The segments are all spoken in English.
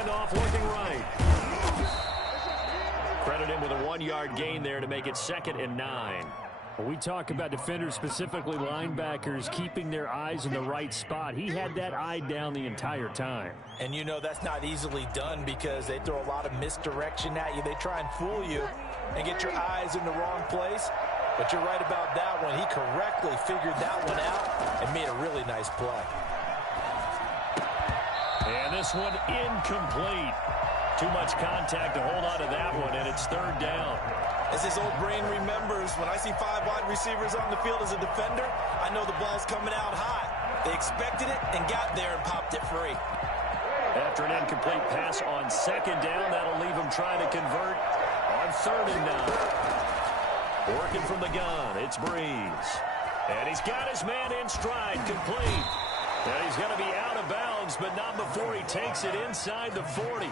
handoff looking right. Credit him with a 1-yard gain there to make it 2nd and 9. We talk about defenders, specifically linebackers, keeping their eyes in the right spot. He had that eye down the entire time. And you know that's not easily done because they throw a lot of misdirection at you. They try and fool you and get your eyes in the wrong place. But you're right about that one. He correctly figured that one out and made a really nice play. And this one incomplete. Too much contact to hold on to that one, and it's 3rd down. As his old brain remembers, when I see 5 wide receivers on the field as a defender, I know the ball's coming out hot. They expected it and got there and popped it free. After an incomplete pass on 2nd down, that'll leave him trying to convert on 3rd and 9. Working from the gun, it's Breeze. And he's got his man in stride, complete. And he's going to be out of bounds, but not before he takes it inside the 40.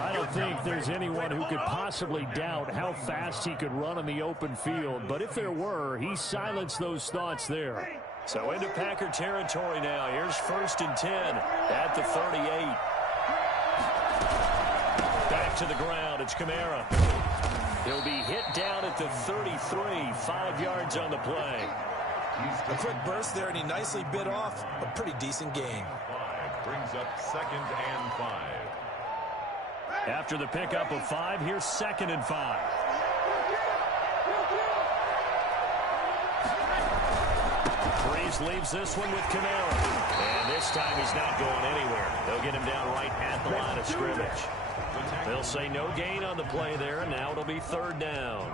I don't think there's anyone who could possibly doubt how fast he could run on the open field. But if there were, he silenced those thoughts there. So into Packer territory now. Here's 1st and 10 at the 38. Back to the ground. It's Kamara. He'll be hit down at the 33. 5 yards on the play. A quick burst there, and he nicely bit off a pretty decent gain. Brings up 2nd and 5. After the pickup of 5, here's 2nd and 5. Breeze leaves this one with Kamara. And this time he's not going anywhere. They'll get him down right at the line of scrimmage. They'll say no gain on the play there, and now it'll be 3rd down.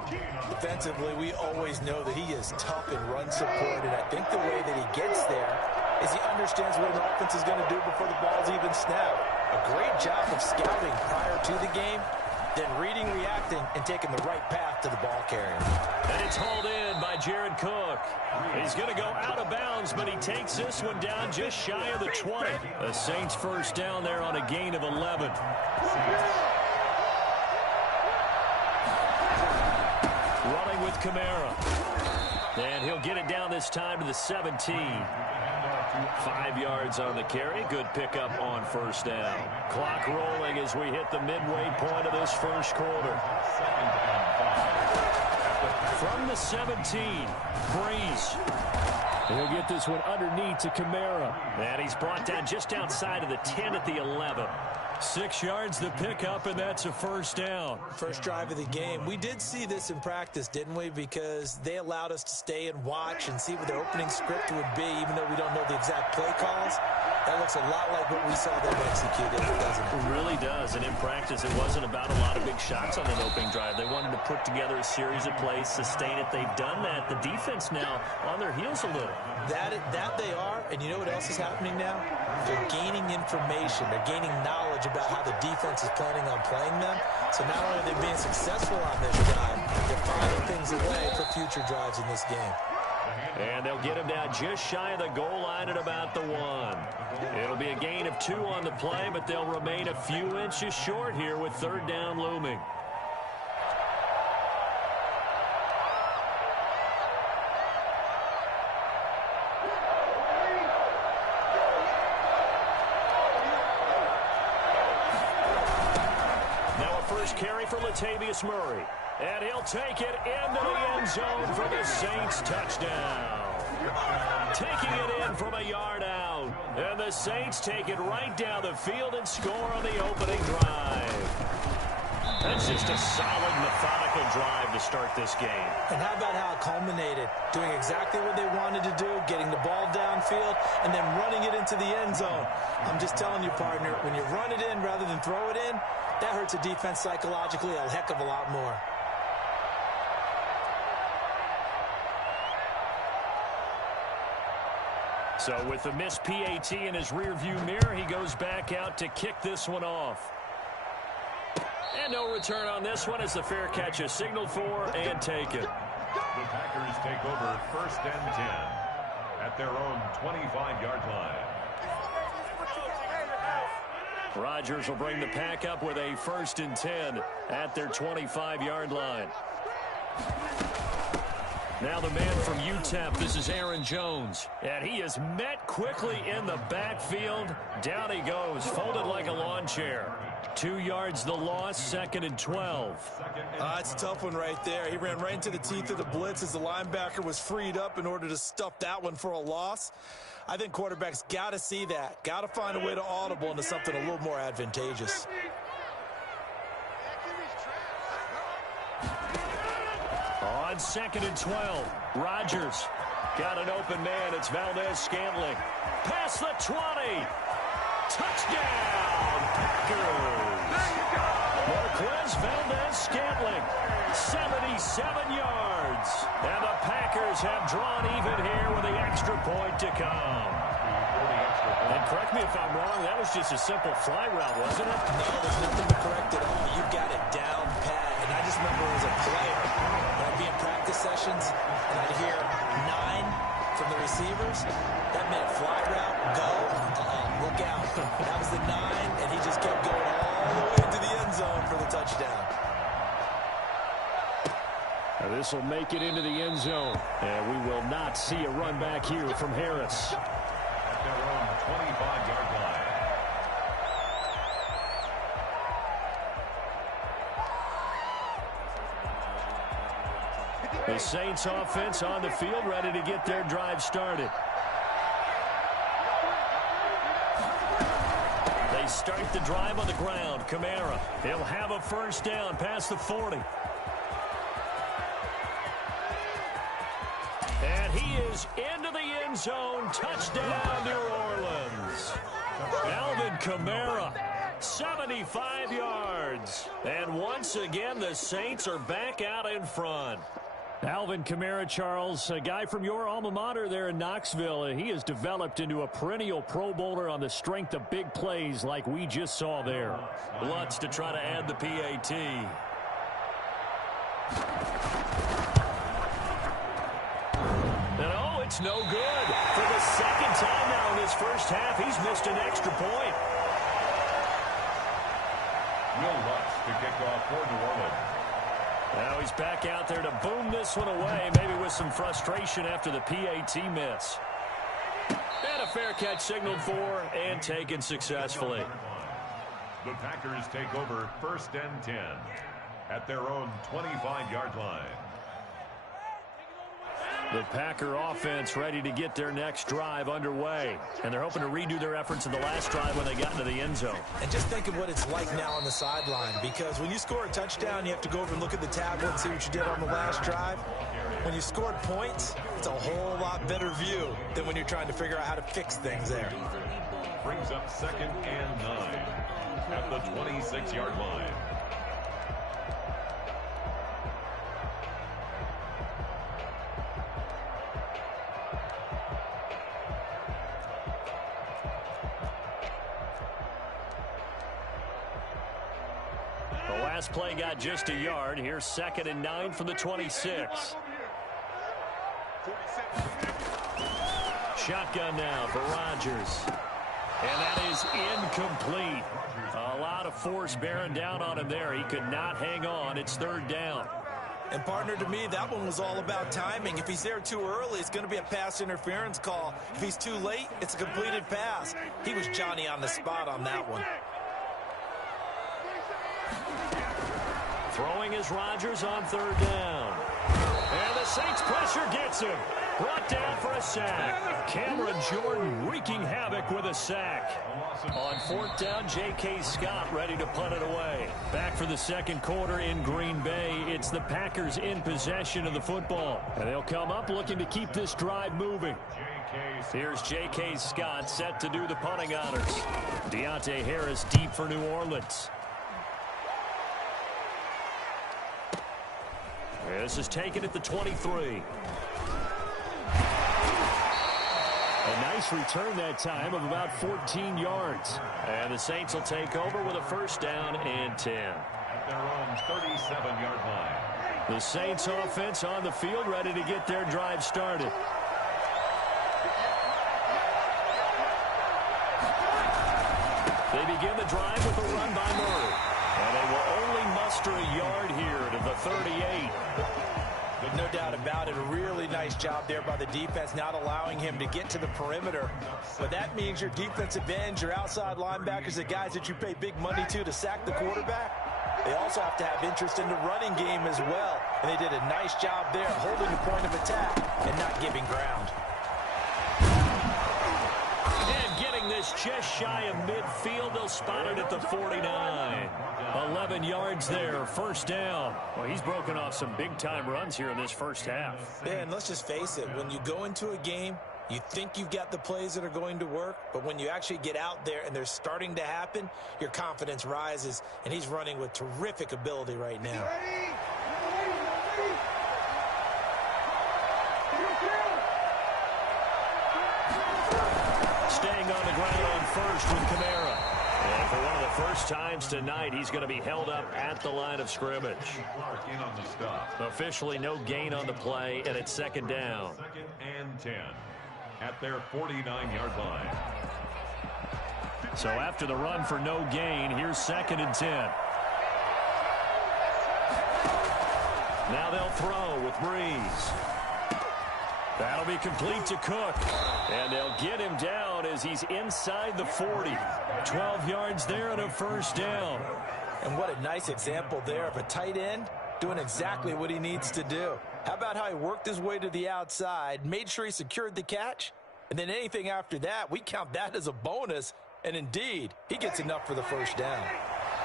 Defensively, we always know that he is tough in run support, and I think the way that he gets there is he understands what an offense is going to do before the ball's even snapped. A great job of scouting prior to the game, then reading, reacting, and taking the right path to the ball carrier. And it's hauled in by Jared Cook. He's going to go out of bounds, but he takes this one down just shy of the 20. The Saints 1st down there on a gain of 11. Running with Kamara. And he'll get it down this time to the 17. 5 yards on the carry. Good pickup on 1st down. Clock rolling as we hit the midway point of this 1st quarter. From the 17, Breeze. He'll get this one underneath to Kamara. And he's brought down just outside of the 10 at the 11. 6 yards the pickup, and that's a 1st down. First drive of the game. We did see this in practice, didn't we? Because they allowed us to stay and watch and see what their opening script would be, even though we don't know the exact play calls. That looks a lot like what we saw them execute, doesn't it? It really does. And in practice, it wasn't about a lot of big shots on that opening drive. They wanted to put together a series of plays, sustain it. They've done that. The defense now on their heels a little. That they are, and you know what else is happening now? They're gaining information. They're gaining knowledge about how the defense is planning on playing them. So not only are they being successful on this drive, they're finding things away for future drives in this game. And they'll get him down just shy of the goal line at about the 1. It'll be a gain of 2 on the play, but they'll remain a few inches short here with 3rd down looming. Now a first carry for Latavius Murray. And he'll take it into the end zone for the Saints touchdown. Taking it in from a yard out. And the Saints take it right down the field and score on the opening drive. That's just a solid, methodical drive to start this game. And how about how it culminated? Doing exactly what they wanted to do, getting the ball downfield, and then running it into the end zone. I'm just telling you, partner, when you run it in rather than throw it in, that hurts a defense psychologically a heck of a lot more. So with the missed PAT in his rearview mirror, he goes back out to kick this one off. And no return on this one as the fair catch is signaled for and taken. The Packers take over 1st and 10 at their own 25-yard line. Rodgers will bring the pack up with a 1st and 10 at their 25-yard line. Now the man from UTEP, this is Aaron Jones. And he is met quickly in the backfield. Down he goes, folded like a lawn chair. 2 yards the loss, 2nd and 12. It's a tough one right there. He ran right into the teeth of the blitz as the linebacker was freed up in order to stuff that one for a loss. I think quarterbacks got to see that. Got to find a way to audible into something a little more advantageous. On 2nd and 12, Rodgers got an open man. It's Valdez-Scantling. Past the 20. Touchdown, Packers. Marquez Valdez-Scantling, 77 yards. And the Packers have drawn even here with the extra point to come. And correct me if I'm wrong, that was just a simple fly route, wasn't it? No, there's nothing to correct at all. You got it down pat. And I just remember as a player, when I'd be in practice sessions, and I'd hear 9 from the receivers, that meant fly route, go, look out. That was the 9, and he just kept going all the way into the end zone for the touchdown. This will make it into the end zone. And we will not see a run back here from Harris. At their own 25-yard line. The Saints offense on the field, ready to get their drive started. They start the drive on the ground. Kamara, he'll have a first down past the 40. And he is into the end zone. Touchdown, New Orleans. Alvin Kamara, 75 yards. And once again, the Saints are back out in front. Alvin Kamara, Charles, a guy from your alma mater there in Knoxville. He has developed into a perennial Pro Bowler on the strength of big plays like we just saw there. Lutz to try to add the PAT. And oh, it's no good. For the second time now in this first half, he's missed an extra point. Will Lutz to kick off for New Orleans. Now he's back out there to boom this one away, maybe with some frustration after the PAT miss. And a fair catch signaled for and taken successfully. The Packers take over 1st and 10 at their own 25-yard line. The Packer offense ready to get their next drive underway. And they're hoping to redo their efforts in the last drive when they got into the end zone. And just think of what it's like now on the sideline, because when you score a touchdown, you have to go over and look at the tablet and see what you did on the last drive. When you scored points, it's a whole lot better view than when you're trying to figure out how to fix things there. Brings up 2nd and 9 at the 26-yard line. Last play got just a yard. Here's 2nd and 9 from the 26. Shotgun now for Rodgers. And that is incomplete. A lot of force bearing down on him there. He could not hang on. It's 3rd down. And partner, to me, that one was all about timing. If he's there too early, it's going to be a pass interference call. If he's too late, it's a completed pass. He was Johnny on the spot on that one. Throwing is Rodgers on 3rd down. And the Saints pressure gets him. Brought down for a sack. Cameron Jordan wreaking havoc with a sack. On 4th down, J.K. Scott ready to punt it away. Back for the second quarter in Green Bay. It's the Packers in possession of the football. And they'll come up looking to keep this drive moving. Here's J.K. Scott set to do the punting honors. Deontay Harris deep for New Orleans. This is taken at the 23. A nice return that time of about 14 yards. And the Saints will take over with a 1st down and 10. At their own 37-yard line. The Saints offense on the field ready to get their drive started. They begin the drive with a run by Murray. And they will only muster a yard here to the 38. No doubt about it. A really nice job there by the defense, not allowing him to get to the perimeter. But that means your defensive ends, your outside linebackers, the guys that you pay big money to sack the quarterback, they also have to have interest in the running game as well. And they did a nice job there holding the point of attack and not giving ground. And getting this just shy of midfield, they'll spot it at the 49. 11 yards there, first down. Well, he's broken off some big-time runs here in this first half. Yeah, and let's just face it, when you go into a game, you think you've got the plays that are going to work, but when you actually get out there and they're starting to happen, your confidence rises, and he's running with terrific ability right now. Staying on the ground on first with Kamara. And for one of the first times tonight, he's going to be held up at the line of scrimmage. Officially no gain on the play, and it's second down. Second and 10 at their 49-yard line. So after the run for no gain, here's second and 10. Now they'll throw with Breeze. That'll be complete to Cook. And they'll get him down as he's inside the 40. 12 yards there and a first down. And what a nice example there of a tight end doing exactly what he needs to do. How about how he worked his way to the outside, made sure he secured the catch, and then anything after that, we count that as a bonus. And indeed, he gets enough for the first down.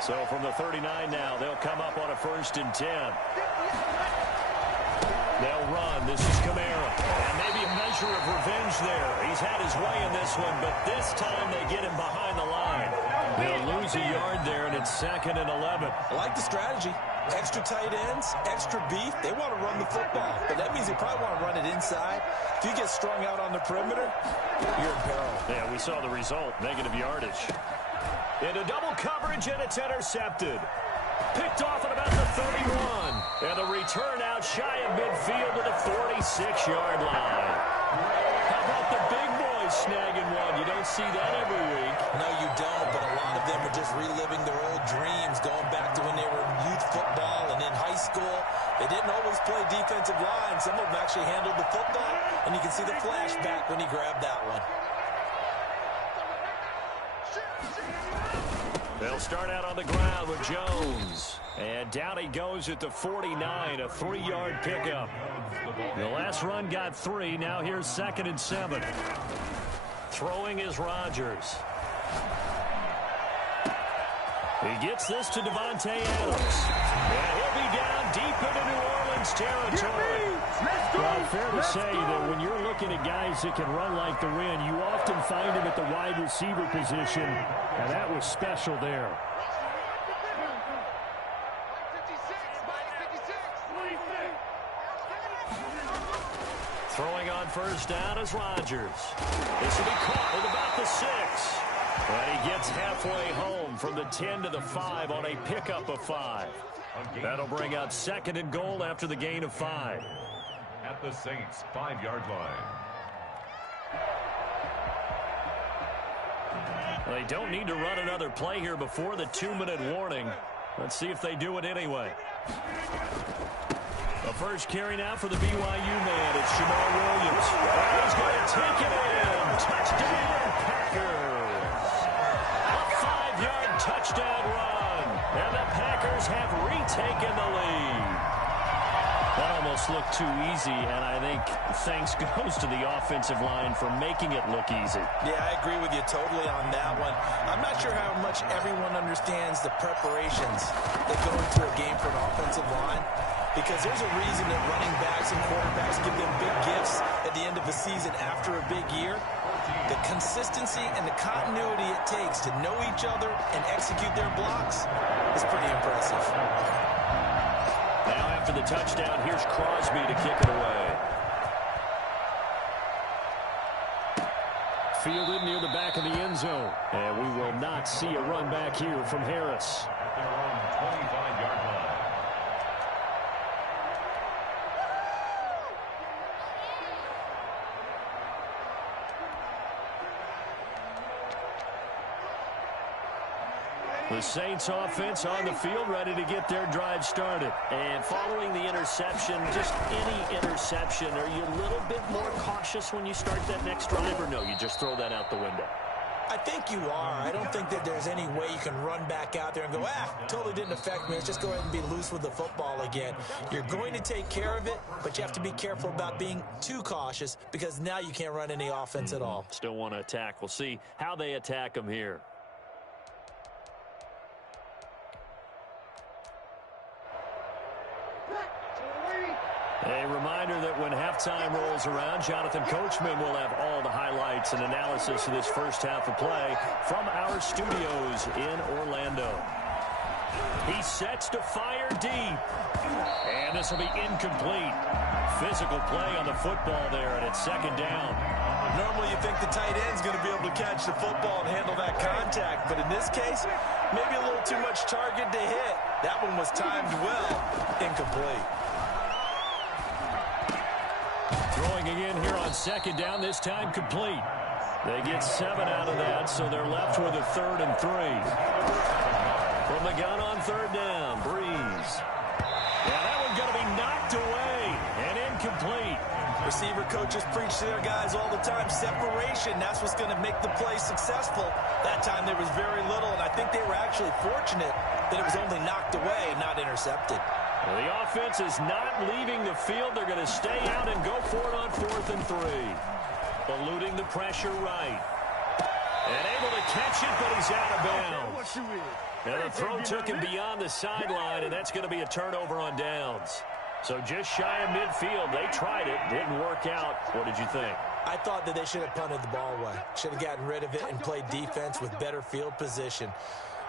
So from the 39 now, they'll come up on a first and 10. They'll run. This is Kamara. And maybe a measure of revenge there. He's had his way in this one, but this time they get him behind the line. They'll lose a yard there, and it's second and 11. I like the strategy. Extra tight ends, extra beef. They want to run the football, but that means they probably want to run it inside. If you get strung out on the perimeter, you're in peril. Yeah, we saw the result. Negative yardage. Into double coverage, and it's intercepted. Picked off at about the 31. And the return out shy of midfield to the 46-yard line. How about the big boys snagging one? You don't see that every week. No, you don't, but a lot of them are just reliving their old dreams, going back to when they were in youth football and in high school. They didn't always play defensive line. Some of them actually handled the football, and you can see the flashback when he grabbed that one. They'll start out on the ground with Jones. And down he goes at the 49, a 3-yard pickup. The last run got 3. Now here's second and 7. Throwing is Rodgers. He gets this to Devontae Adams. And he'll be down deep into New Orleans territory. Well, fair to say that when you're looking at guys that can run like the wind, you often find them at the wide receiver position, and that was special there. Throwing on first down is Rodgers. This will be caught at about the 6. And he gets halfway home from the 10 to the 5 on a pickup of 5. That'll bring out second and goal after the gain of 5. At the Saints' 5-yard line. They don't need to run another play here before the 2-minute warning. Let's see if they do it anyway. The first carry now for the BYU man. It's Jamal Williams. He's going to take it in. Touchdown, Packers. A 5-yard touchdown run. And the Packers have retaken the lead. That almost looked too easy, and I think thanks goes to the offensive line for making it look easy. Yeah, I agree with you totally on that one. I'm not sure how much everyone understands the preparations that go into a game for an offensive line, because there's a reason that running backs and quarterbacks give them big gifts at the end of the season after a big year. The consistency and the continuity it takes to know each other and execute their blocks is pretty impressive. Now after the touchdown, here's Crosby to kick it away. Fielded near the back of the end zone. And we will not see a run back here from Harris. At their own 25-yard line. The Saints offense on the field, ready to get their drive started. And following the interception, just any interception, are you a little bit more cautious when you start that next drive, or no, you just throw that out the window? I think you are. I don't think that there's any way you can run back out there and go, totally didn't affect me. Let's just go ahead and be loose with the football again. You're going to take care of it, but you have to be careful about being too cautious because now you can't run any offense at all. Still want to attack. We'll see how they attack them here. A reminder that when halftime rolls around, Jonathan Coachman will have all the highlights and analysis of this first half of play from our studios in Orlando. He sets to fire deep. And this will be incomplete. Physical play on the football there, and it's second down. Normally you think the tight end's going to be able to catch the football and handle that contact, but in this case, maybe a little too much target to hit. That one was timed well. Incomplete. Throwing again here on second down, this time complete. They get 7 out of that, so they're left with a 3rd and 3. From the gun on third down, Breeze. Yeah, that one's going to be knocked away and incomplete. Receiver coaches preach to their guys all the time. Separation, that's what's going to make the play successful. That time there was very little, and I think they were actually fortunate that it was only knocked away and not intercepted. Well, the offense is not leaving the field. They're going to stay out and go for it on 4th and 3. Eluding the pressure right. And able to catch it, but he's out of bounds. And the throw took him beyond the sideline, and that's going to be a turnover on downs. So just shy of midfield. They tried it. Didn't work out. What did you think? I thought that they should have punted the ball away. Should have gotten rid of it and played defense with better field position.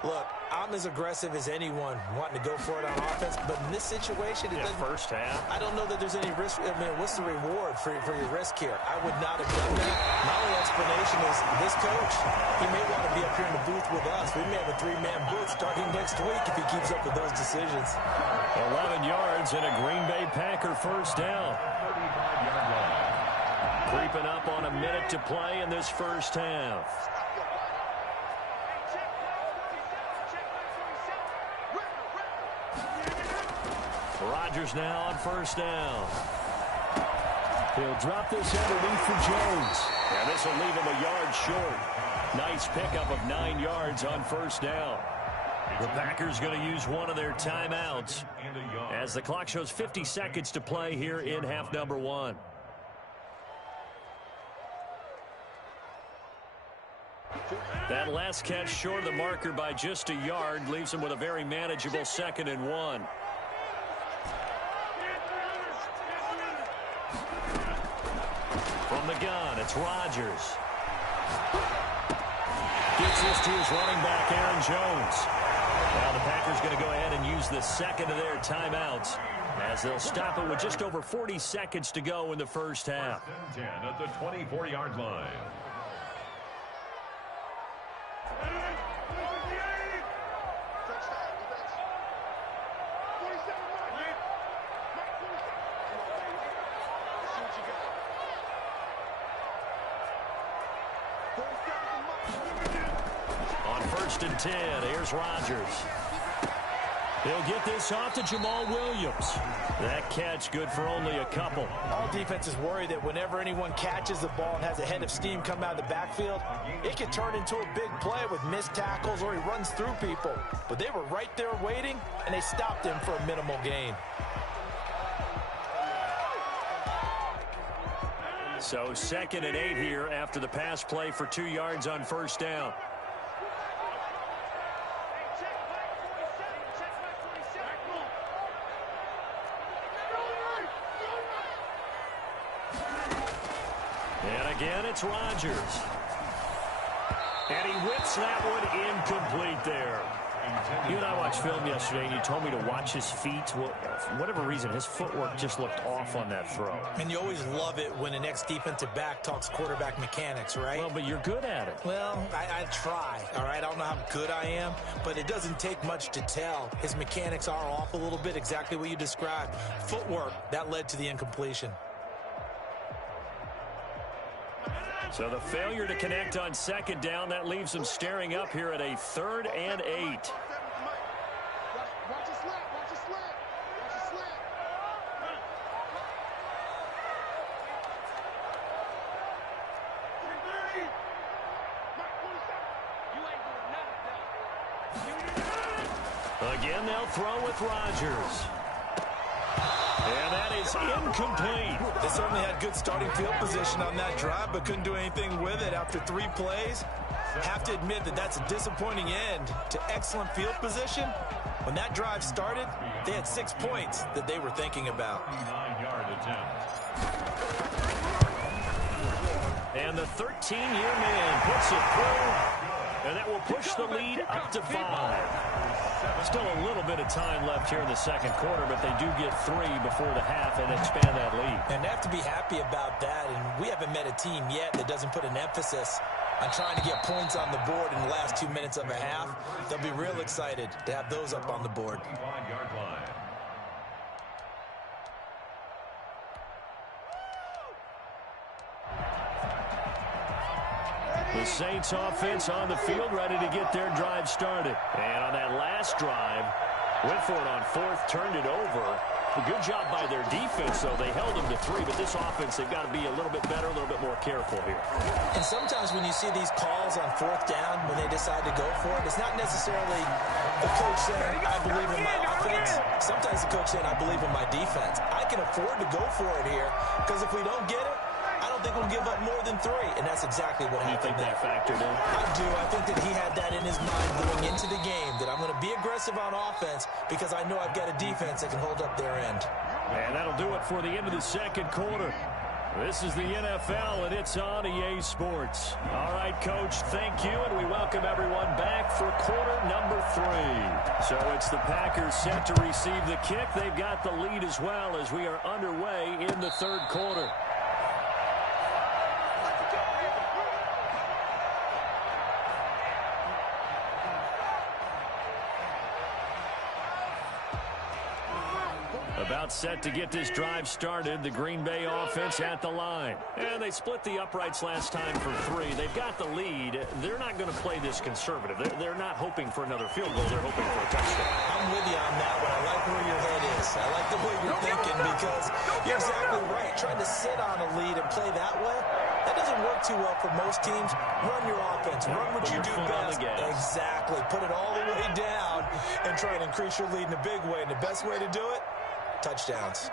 Look, I'm as aggressive as anyone wanting to go for it on offense, but in this situation, First half. I don't know that there's any risk. I mean, what's the reward for your risk here? I would not have done that. My only explanation is this coach, he may want to be up here in the booth with us. We may have a 3-man booth starting next week if he keeps up with those decisions. 11 yards and a Green Bay Packer first down. Creeping up on a minute to play in this first half. Rodgers now on first down. He'll drop this underneath for Jones. And this will leave him a yard short. Nice pickup of 9 yards on first down. The Packers going to use one of their timeouts as the clock shows 50 seconds to play here in half number 1. That last catch short of the marker by just a yard leaves him with a very manageable 2nd and 1. From the gun, it's Rodgers. Gets this to his running back, Aaron Jones. Now the Packers going to go ahead and use the second of their timeouts as they'll stop it with just over 40 seconds to go in the first half. 10 at the 24-yard line. On 1st and 10, here's Rodgers. He'll get this off to Jamal Williams. That catch good for only a couple. All defenses worry that whenever anyone catches the ball and has a head of steam come out of the backfield, it can turn into a big play with missed tackles or he runs through people. But they were right there waiting, and they stopped him for a minimal gain. So 2nd and 8 here after the pass play for 2 yards on first down. And again, it's Rodgers. And he whips that one incomplete there. You and I watched film yesterday, and you told me to watch his feet. Well, for whatever reason, his footwork just looked off on that throw. And you always love it when an ex-defensive back talks quarterback mechanics, right? Well, but you're good at it. Well, I try, all right? I don't know how good I am, but it doesn't take much to tell. His mechanics are off a little bit, exactly what you described. Footwork, that led to the incompletion. So the failure to connect on second down, that leaves them staring up here at a 3rd and 8. Again, they'll throw with Rodgers. And that is incomplete. They certainly had good starting field position on that drive, but couldn't do anything with it after 3 plays. Have to admit that that's a disappointing end to excellent field position. When that drive started, they had 6 points that they were thinking about. 9-yard attempt. And the 13-year man puts it through, and that will push the lead up to 5. Still a little bit of time left here in the second quarter, but they do get 3 before the half and expand that lead. And they have to be happy about that, and we haven't met a team yet that doesn't put an emphasis on trying to get points on the board in the last 2 minutes of a half. They'll be real excited to have those up on the board. 5-yard line. The Saints offense on the field, ready to get their drive started. And on that last drive, went for it on 4th, turned it over. A good job by their defense, though. They held them to 3, but this offense, they've got to be a little bit better, a little bit more careful here. And sometimes when you see these calls on 4th down, when they decide to go for it, it's not necessarily the coach saying, I believe in my offense. Sometimes the coach saying, I believe in my defense. I can afford to go for it here, because if we don't get it, I don't think we'll give up more than 3, and that's exactly what happened. You think that factored in? I do. I think that he had that in his mind going into the game, that I'm going to be aggressive on offense because I know I've got a defense that can hold up their end. And that'll do it for the end of the second quarter. This is the NFL, and it's on EA Sports. All right, Coach, thank you, and we welcome everyone back for quarter number 3. So it's the Packers set to receive the kick. They've got the lead as well as we are underway in the third quarter. About set to get this drive started, the Green Bay offense at the line. And they split the uprights last time for 3. They've got the lead. They're not going to play this conservative. They're not hoping for another field goal. They're hoping for a touchdown. I'm with you on that one. I like where your head is. I like the way you're thinking because you're exactly right. Trying to sit on a lead and play that way, that doesn't work too well for most teams. Run your offense. Run what you do best. Exactly. Put it all the way down and try and increase your lead in a big way. And the best way to do it, touchdowns.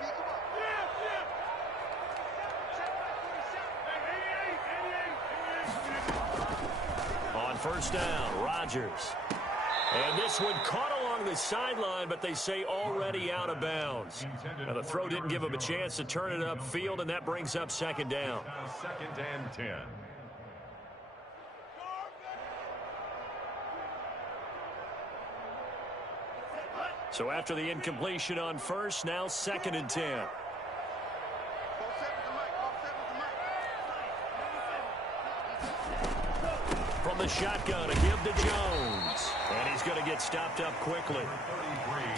On first down, Rodgers. And this one caught along the sideline, but they say already out of bounds. Now the throw didn't give him a chance to turn it upfield, and that brings up second down. 2nd and 10. So after the incompletion on first, now 2nd and 10. From the shotgun, a give to Jones. And he's going to get stopped up quickly.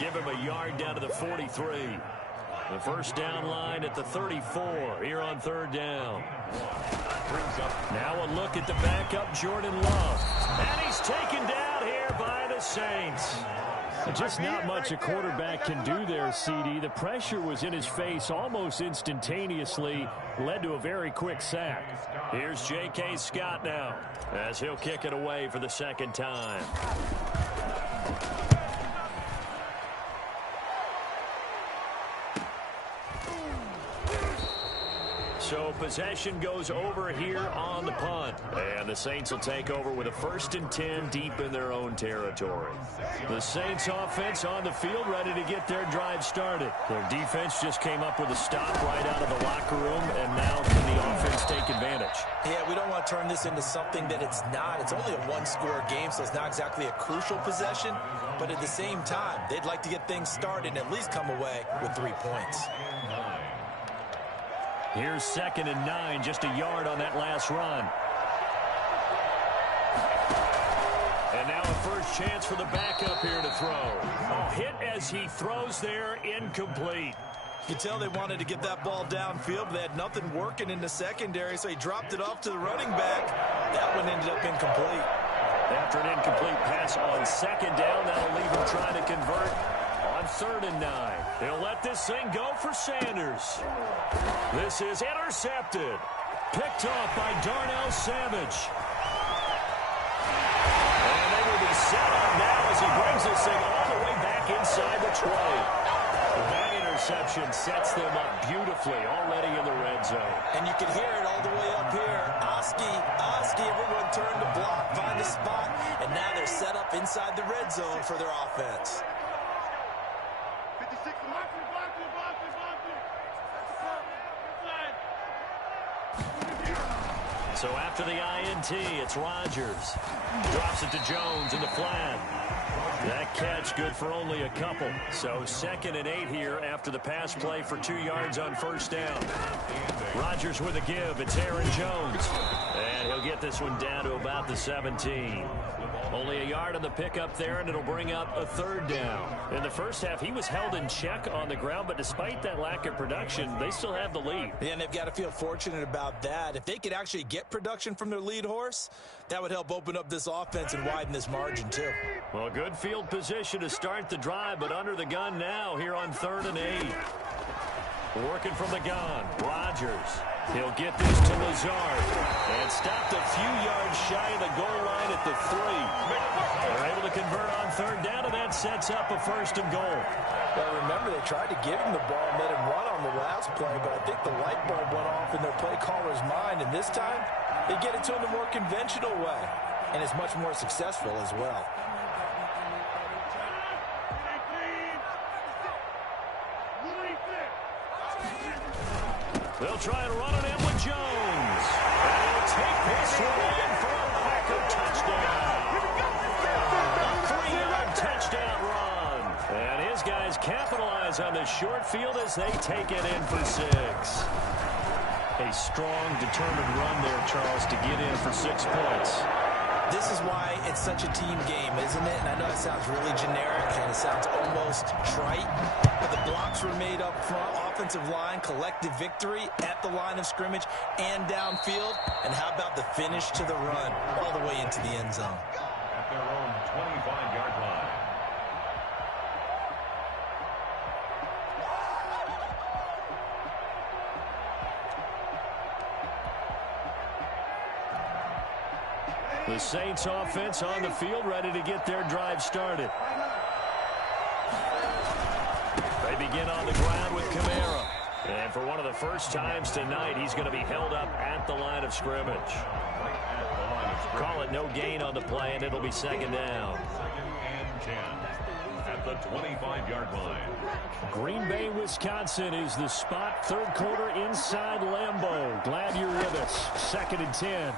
Give him a yard down to the 43. The first down line at the 34 here on 3rd down. Now a look at the backup, Jordan Love. And he's taken down here by the Saints. Just not much a quarterback can do there, CD. The pressure was in his face almost instantaneously, led to a very quick sack. Here's J.K. Scott now, as he'll kick it away for the second time. So possession goes over here on the punt. And the Saints will take over with a 1st and 10 deep in their own territory. The Saints offense on the field ready to get their drive started. Their defense just came up with a stop right out of the locker room, and now can the offense take advantage? Yeah, we don't want to turn this into something that it's not. It's only a 1-score game, so it's not exactly a crucial possession. But at the same time, they'd like to get things started and at least come away with 3 points. Here's 2nd and 9, just a yard on that last run. And now a first chance for the backup here to throw. Hit as he throws there, incomplete. You can tell they wanted to get that ball downfield, but they had nothing working in the secondary, so he dropped it off to the running back. That one ended up incomplete. After an incomplete pass on second down, that'll leave him trying to convert on 3rd and 9. He'll let this thing go for Sanders. This is intercepted. Picked off by Darnell Savage. And they will be set up now as he brings this thing all the way back inside the 20. That interception sets them up beautifully already in the red zone. And you can hear it all the way up here. Oski, everyone turned to block, find a spot, and now they're set up inside the red zone for their offense. So after the INT, it's Rodgers. Drops it to Jones in the flat. That catch good for only a couple. So 2nd and 8 here after the pass play for 2 yards on 1st down. Rodgers with a give. It's Aaron Jones. And he'll get this one down to about the 17. Only a yard on the pickup there, and it'll bring up a 3rd down. In the first half, he was held in check on the ground, but despite that lack of production, they still have the lead. Yeah, and they've got to feel fortunate about that. If they could actually get production from their lead horse, that would help open up this offense and widen this margin, too. Well, good field position to start the drive, but under the gun now here on 3rd and 8. Working from the gun, Rodgers. He'll get this to Lazard. And stopped a few yards shy of the goal line at the 3. They're able to convert on 3rd down, and that sets up a 1st and goal. Well, remember, they tried to give him the ball and let him run on the last play, but I think the light bulb went off in their play caller's mind, and this time they get it to him the more conventional way, and it's much more successful as well. They'll try and run it in with Jones. And he'll take this one in for a Packer touchdown. A 3-yard touchdown run. And his guys capitalize on the short field as they take it in for 6. A strong, determined run there, Charles, to get in for 6 points. This is why it's such a team game, isn't it? And I know it sounds really generic and it sounds almost trite, but the blocks were made up front, offensive line, collective victory at the line of scrimmage and downfield. And how about the finish to the run all the way into the end zone? At their own 25-yard line. The Saints offense on the field, ready to get their drive started. They begin on the ground with Kamara. And for one of the first times tonight, he's going to be held up at the line of scrimmage. Call it no gain on the play, and it'll be 2nd down. 2nd and 10 at the 25-yard line. Green Bay, Wisconsin is the spot. 3rd quarter inside Lambeau. Glad you're with us. 2nd and 10.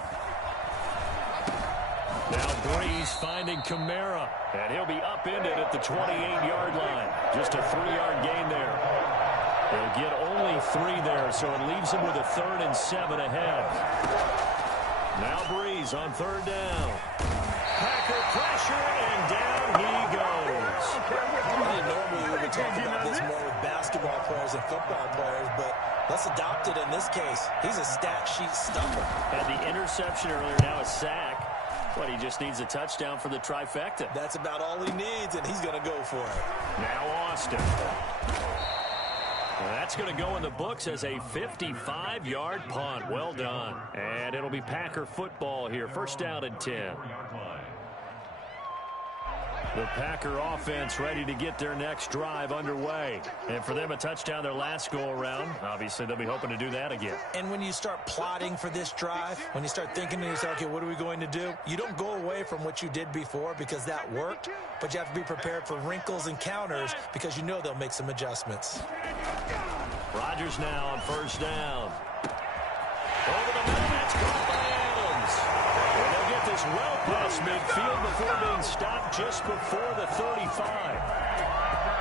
Now Breeze finding Kamara, and he'll be upended at the 28-yard line. Just a 3-yard gain there. He'll get only 3 there, so it leaves him with a 3rd and 7 ahead. Now Breeze on 3rd down. Packer pressure, and down he goes. Normally we would talk about this more with basketball players and football players, but let's adopt it in this case. He's a stat sheet stuffer. Had the interception earlier, now a sack. But he just needs a touchdown for the trifecta. That's about all he needs, and he's going to go for it. Now Austin. That's going to go in the books as a 55-yard punt. Well done. And it'll be Packer football here. 1st down and 10. The Packer offense ready to get their next drive underway. And for them, a touchdown their last go-around. Obviously, they'll be hoping to do that again. And when you start plotting for this drive, when you start thinking to yourself, okay, what are we going to do? You don't go away from what you did before because that worked, but you have to be prepared for wrinkles and counters because you know they'll make some adjustments. Rodgers now on 1st down. Over the middle, that's caught by Adams. And they'll get this well past midfield before being stopped just before the 35.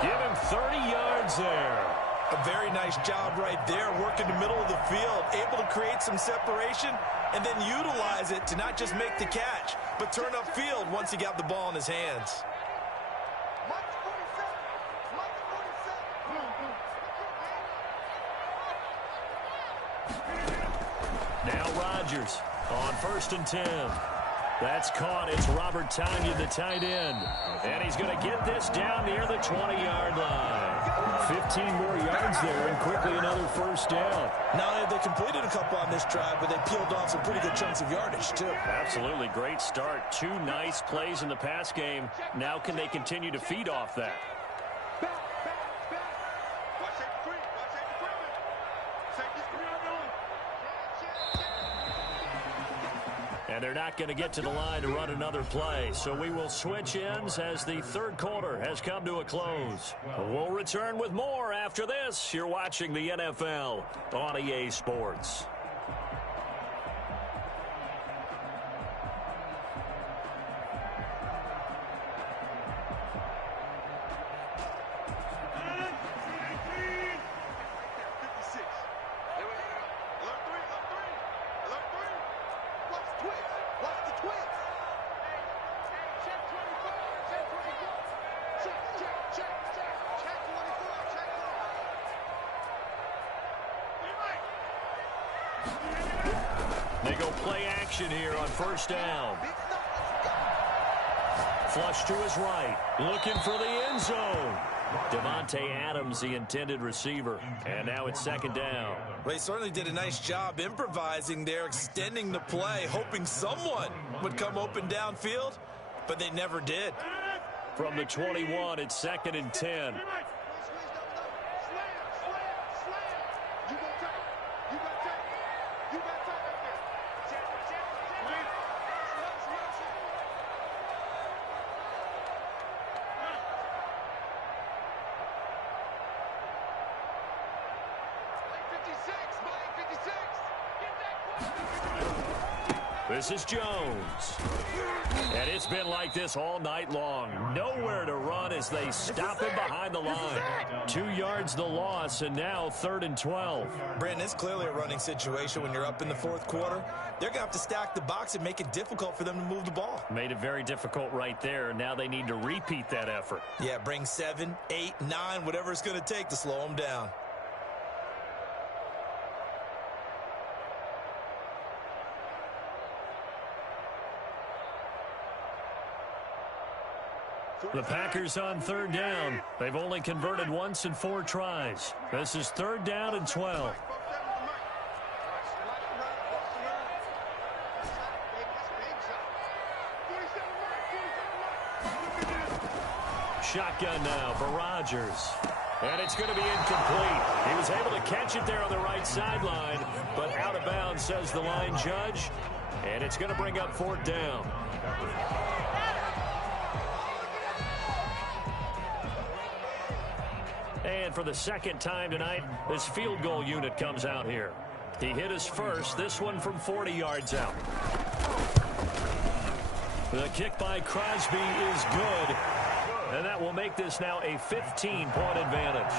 Give him 30 yards there. A very nice job right there, working the middle of the field, able to create some separation and then utilize it to not just make the catch, but turn upfield once he got the ball in his hands. Rodgers on 1st and 10. That's caught. It's Robert Tonyan, the tight end. And he's going to get this down near the 20-yard line. 15 more yards there, and quickly another first down. Not only have they completed a couple on this drive, but they peeled off some pretty good chunks of yardage, too. Absolutely great start. 2 nice plays in the pass game. Now can they continue to feed off that? And they're not going to get to the line to run another play. So we will switch ends as the third quarter has come to a close. We'll return with more after this. You're watching the NFL on EA Sports. They go play action here on first down. Flush to his right. Looking for the end zone. Devontae Adams, the intended receiver. And now it's second down. Well, he certainly did a nice job improvising there, extending the play, hoping someone would come open downfield, but they never did. From the 21, it's second and 10. This is Jones. And it's been like this all night long. Nowhere to run as they stop him behind the line. 2 yards the loss, and now 3rd and 12. Brandon, it's clearly a running situation when you're up in the fourth quarter. They're going to have to stack the box and make it difficult for them to move the ball. Made it very difficult right there. Now they need to repeat that effort. Yeah, bring 7, 8, 9, whatever it's going to take to slow them down. The Packers on 3rd down. They've only converted once in 4 tries. This is 3rd down and 12. Shotgun now for Rodgers. And it's going to be incomplete. He was able to catch it there on the right sideline, but out of bounds, says the line judge. And it's going to bring up 4th down. And for the second time tonight, this field goal unit comes out here. He hit his first, this one from 40 yards out. The kick by Crosby is good. And that will make this now a 15-point advantage.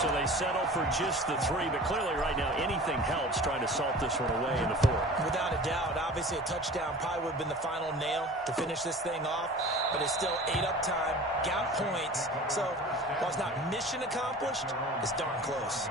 So they settle for just the 3, but clearly right now anything helps trying to salt this one away in the 4th. Without a doubt, obviously a touchdown probably would have been the final nail to finish this thing off, but it's still 8 up time, got points. So while it's not mission accomplished, it's darn close.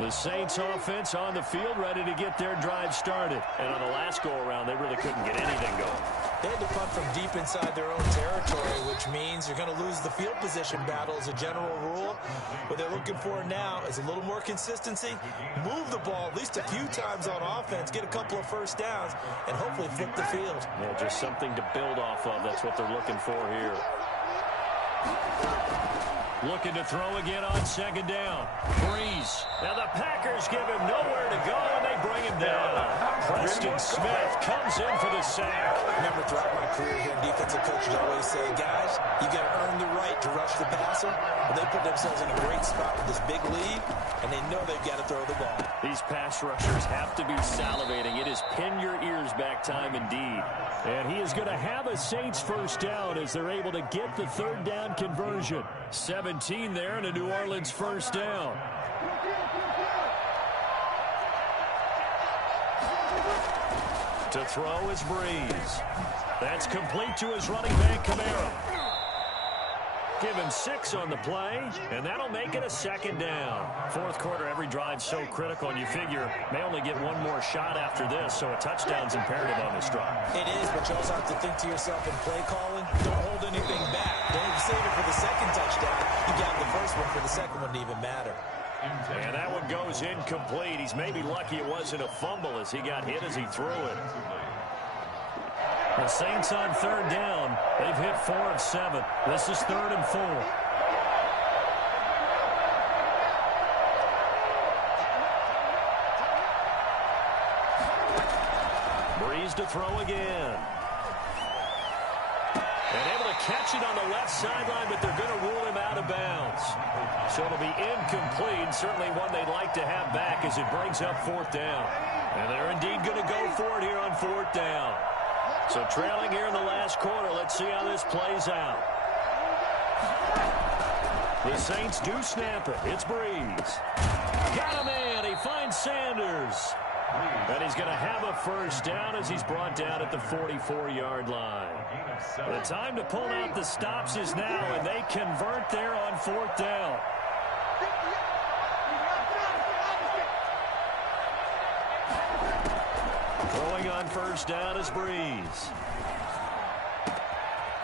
The Saints offense on the field, ready to get their drive started. And on the last go-around, they really couldn't get anything going. They had to punt from deep inside their own territory, which means you're going to lose the field position battle as a general rule. What they're looking for now is a little more consistency, move the ball at least a few times on offense, get a couple of first downs, and hopefully flip the field. Yeah, just something to build off of. That's what they're looking for here. Looking to throw again on 2nd down. Breeze. Now the Packers give him nowhere to go, and they bring him down. Preston Smith comes in for the sack. Remember, throughout my career here, defensive coaches always say, guys, you got to earn the right to rush the passer. But they put themselves in a great spot with this big lead, and they know they've got to throw the ball. These pass rushers have to be salivating. It is pin your ears back time indeed. And he is going to have a Saints first down as they're able to get the 3rd down conversion. 17 there and a New Orleans first down. To throw is Breeze. That's complete to his running back, Kamara. Give him 6 on the play, and that'll make it a second down. Fourth quarter, every drive's so critical, and you figure may only get one more shot after this, so a touchdown's imperative on this drive. It is, but you also have to think to yourself in play calling, don't hold anything back. Don't save it for the second touchdown. You got the first one for the second one to even matter. And that one goes incomplete. He's maybe lucky it wasn't a fumble as he got hit as he threw it. The Saints on third down. They've hit 4 of 7. This is 3rd and 4. Breeze to throw again. And able to catch it on the left sideline, but they're going to rule him out of bounds. So it'll be incomplete, certainly one they'd like to have back as it brings up 4th down. And they're indeed going to go for it here on 4th down. So trailing here in the last quarter, let's see how this plays out. The Saints do snap it. It's Breeze. Got a man. He finds Sanders. And he's going to have a first down as he's brought down at the 44-yard line. The time to pull out the stops is now, and they convert there on 4th down. Throwing on first down is Breeze.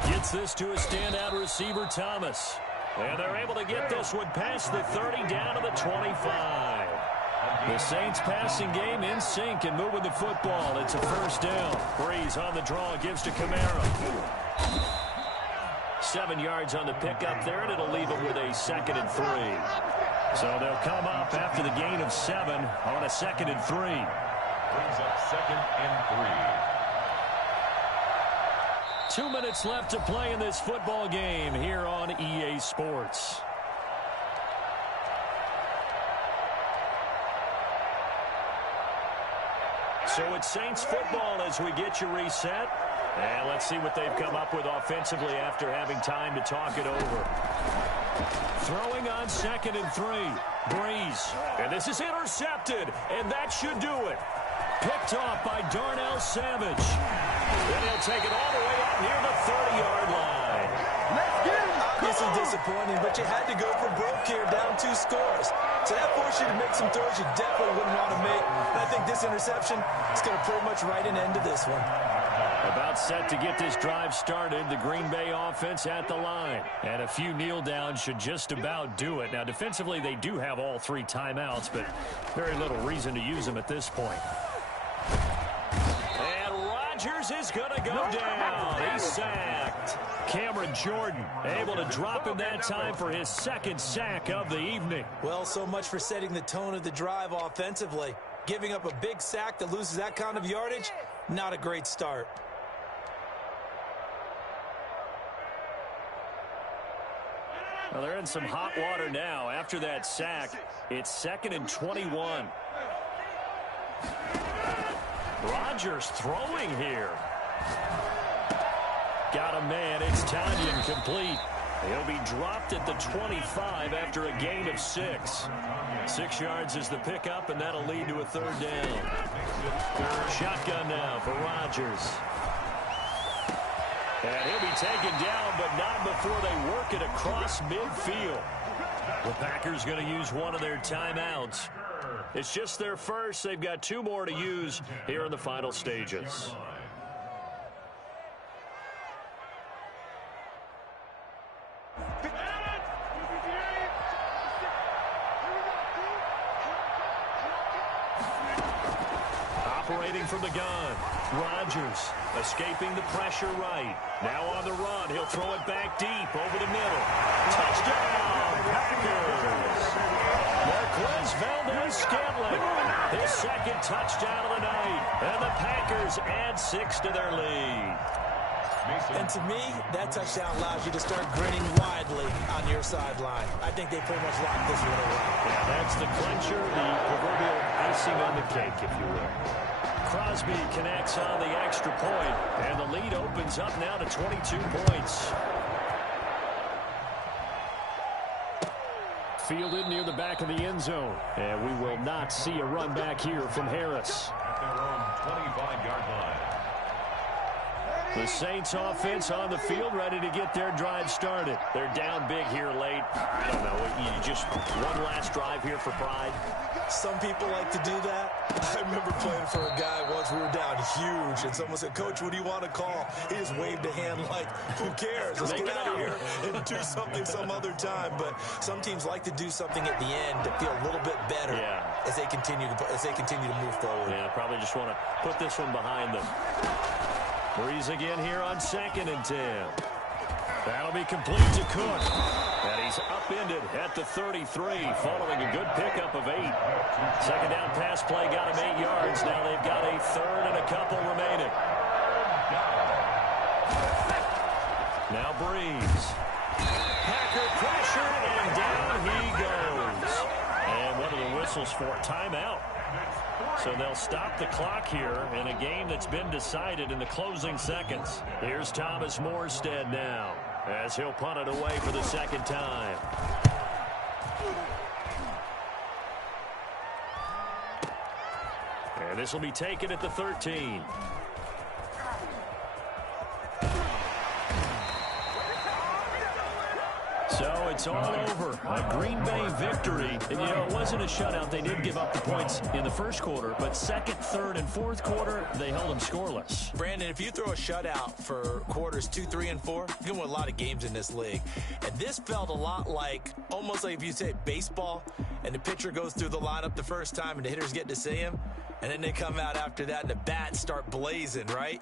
Gets this to a standout receiver, Thomas. And they're able to get this one past the 30 down to the 25. The Saints passing game in sync and moving the football. It's a first down. Breeze on the draw, gives to Kamara. 7 yards on the pickup there, and it'll leave it with a 2nd and 3. So they'll come up after the gain of 7 on a 2nd and 3. Brings up 2nd and 3. 2 minutes left to play in this football game here on EA Sports. So it's Saints football as we get you reset. And let's see what they've come up with offensively after having time to talk it over. Throwing on 2nd and 3. Breeze. And this is intercepted. And that should do it. Picked off by Darnell Savage. Then he'll take it all the way up near the 30-yard line. Obviously disappointing, but you had to go for broke here, down 2 scores. So that forced you to make some throws you definitely wouldn't want to make. And I think this interception is going to pretty much write an end to this one. About set to get this drive started, the Green Bay offense at the line. And a few kneel downs should just about do it. Now, defensively, they do have all 3 timeouts, but very little reason to use them at this point. And Rodgers is going to go down. He's sacked. Cameron Jordan able to drop him that time for his 2nd sack of the evening. Well, so much for setting the tone of the drive offensively. Giving up a big sack that loses that kind of yardage, not a great start. Well, they're in some hot water now. After that sack, it's 2nd and 21. Rodgers throwing here. Got a man. It's Tanyan complete. He'll be dropped at the 25 after a gain of 6. 6 yards is the pickup, and that'll lead to a 3rd down. Shotgun now for Rodgers. And he'll be taken down, but not before they work it across midfield. The Packers going to use one of their timeouts. It's just their first. They've got 2 more to use here in the final stages. Operating from the gun. Rodgers escaping the pressure right. Now on the run. He'll throw it back deep over the middle. Touchdown, Packers. Marquez Valdez-Scantling. His 2nd touchdown of the night. And the Packers add 6 to their lead. And to me, that touchdown allows you to start grinning widely on your sideline. I think they pretty much locked this one away. Yeah, that's the clincher, the proverbial icing on the cake, if you will. Crosby connects on the extra point, and the lead opens up now to 22 points. Fielded near the back of the end zone, and we will not see a run back here from Harris. At their own 25-yard line. The Saints offense on the field, ready to get their drive started. They're down big here late. I don't know. You just one last drive here for pride. Some people like to do that. I remember playing for a guy once. We were down huge, and someone said, "Coach, what do you want to call?" He just waved a hand like, "Who cares? Let's get out of here and do something some other time." But some teams like to do something at the end to feel a little bit better as they continue to move forward. Yeah, probably just want to put this one behind them. Breeze again here on 2nd and 10. That'll be complete to Cook. And he's upended at the 33, following a good pickup of 8. Second down pass play got him 8 yards. Now they've got a third and a couple remaining. Now Breeze. Packer pressure, and down he goes. And what are the whistles for? Timeout. So they'll stop the clock here in a game that's been decided in the closing seconds. Here's Thomas Morstead now, as he'll punt it away for the second time. And this will be taken at the 13. So it's all over. A Green Bay victory. And, you know, it wasn't a shutout. They did give up the points in the first quarter, but second, third, and fourth quarter, they held them scoreless. Brandon, if you throw a shutout for quarters 2, 3, and 4, you can win a lot of games in this league. And this felt a lot like, almost like if you say baseball, and the pitcher goes through the lineup the first time, and the hitters get to see him, and then they come out after that, and the bats start blazing, right?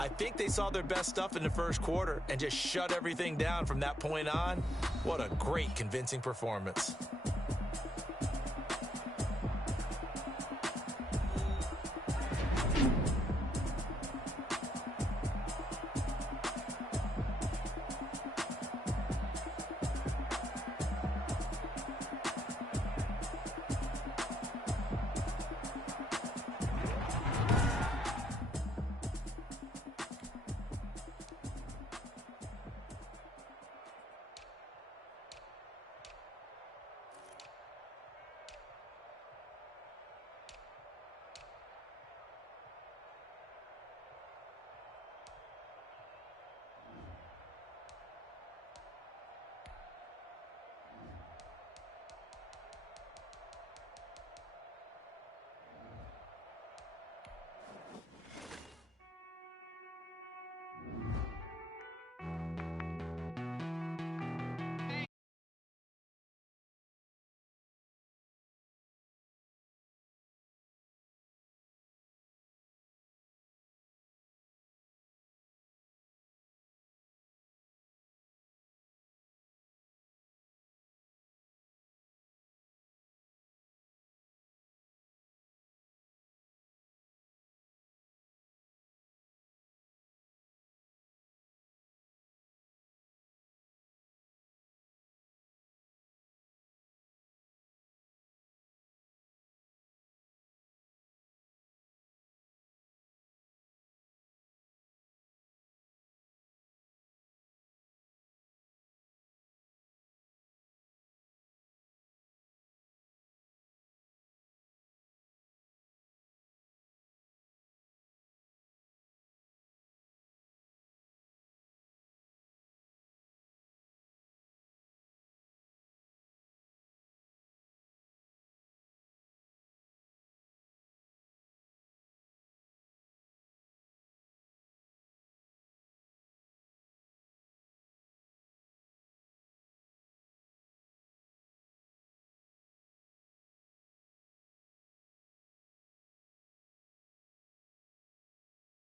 I think they saw their best stuff in the first quarter and just shut everything down from that point on. What a great, convincing performance.